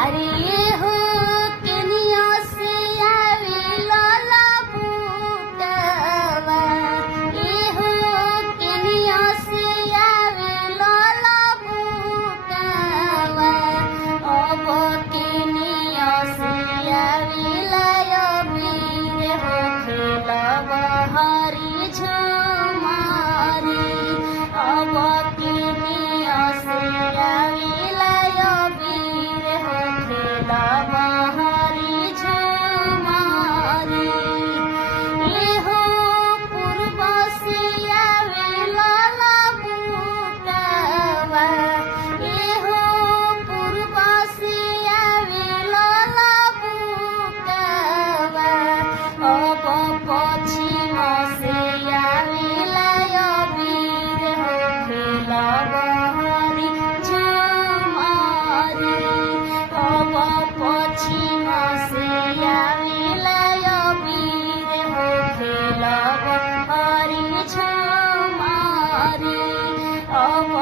अरे ये हो केनिया से आवे लाला बूटवा ये हो केनिया से आवे लाला बूटवा अब केनिया से आवे लाया वीर हो खेलवा हरी झुमारी अब केनिया से आवे लाया वीर हो खेलवा हरी झुमारी ये हो पूर्व से आवे लाला बूटवा ये हो पूर्व से आवे लाला बूटवा अब पश्चिम से आवे लाया वीर हो खेलवा हरी झुमारी अब पश्चिम से आवे लाया वीर हो खेलवा हरी झुमारी अब